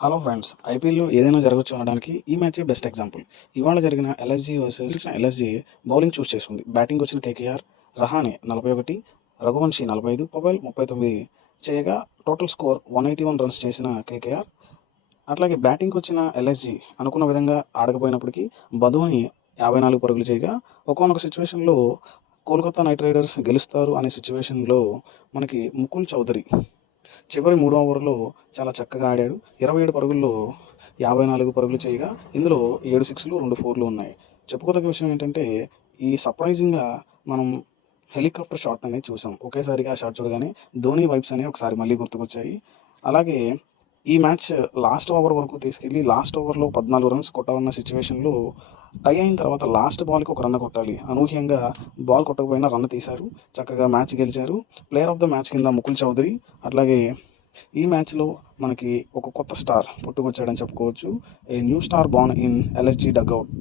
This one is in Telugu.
హలో ఫ్రెండ్స్, ఐపీఎల్‌లో ఏదైనా జరగొచ్చు అనడానికి ఈ మ్యాచే బెస్ట్ ఎగ్జాంపుల్. ఇవాళ జరిగిన ఎల్ఎస్జీ వర్సెస్ ఎల్ఎస్జీ బౌలింగ్ చూస్ చేసుకుంది. బ్యాటింగ్ వచ్చిన కేకేఆర్, రహానె 41, రఘువంశీ 45, పవెల్ 39 చేయగా టోటల్ స్కోర్ 181 రన్స్ చేసిన కేకేఆర్. అట్లాగే బ్యాటింగ్కి వచ్చిన ఎల్ఎస్జీ అనుకున్న విధంగా ఆడకపోయినప్పటికీ బధోని 54 పరుగులు చేయగా ఒకానొక సిచ్యువేషన్లో కోల్కతా నైట్ రైడర్స్ గెలుస్తారు అనే సిచ్యువేషన్లో మనకి ముకుల్ చౌదరి చివరి 3 ఓవర్లో చాలా చక్కగా ఆడాడు. 27 పరుగుల్లో 54 పరుగులు చేయగా ఇందులో 7 సిక్స్లు 2 ఫోర్లు ఉన్నాయి. చెప్పుకోదగ్గ విషయం ఏంటంటే ఈ సర్ప్రైజింగ్గా మనం హెలికాప్టర్ షాట్ అనేది చూసాం. ఒకేసారిగా ఆ షాట్ చూడగానే ధోని వైబ్స్ అనేవి ఒకసారి మళ్ళీ గుర్తుకొచ్చాయి. అలాగే ఈ మ్యాచ్ లాస్ట్ ఓవర్ వరకు తీసుకెళ్ళి లాస్ట్ ఓవర్లో 14 రన్స్ కొట్టాలన్న సిచ్యువేషన్లో టై అయిన తర్వాత లాస్ట్ బాల్కి ఒక రన్ కొట్టాలి. అనూహ్యంగా బాల్ కొట్టకపోయినా రన్ తీశారు. చక్కగా మ్యాచ్ గెలిచారు. ప్లేయర్ ఆఫ్ ద మ్యాచ్ కింద ముకుల్ చౌదరి. అట్లాగే ఈ మ్యాచ్లో మనకి ఒక కొత్త స్టార్ పుట్టుకొచ్చాడని చెప్పుకోవచ్చు. A new star born in LSG dugout.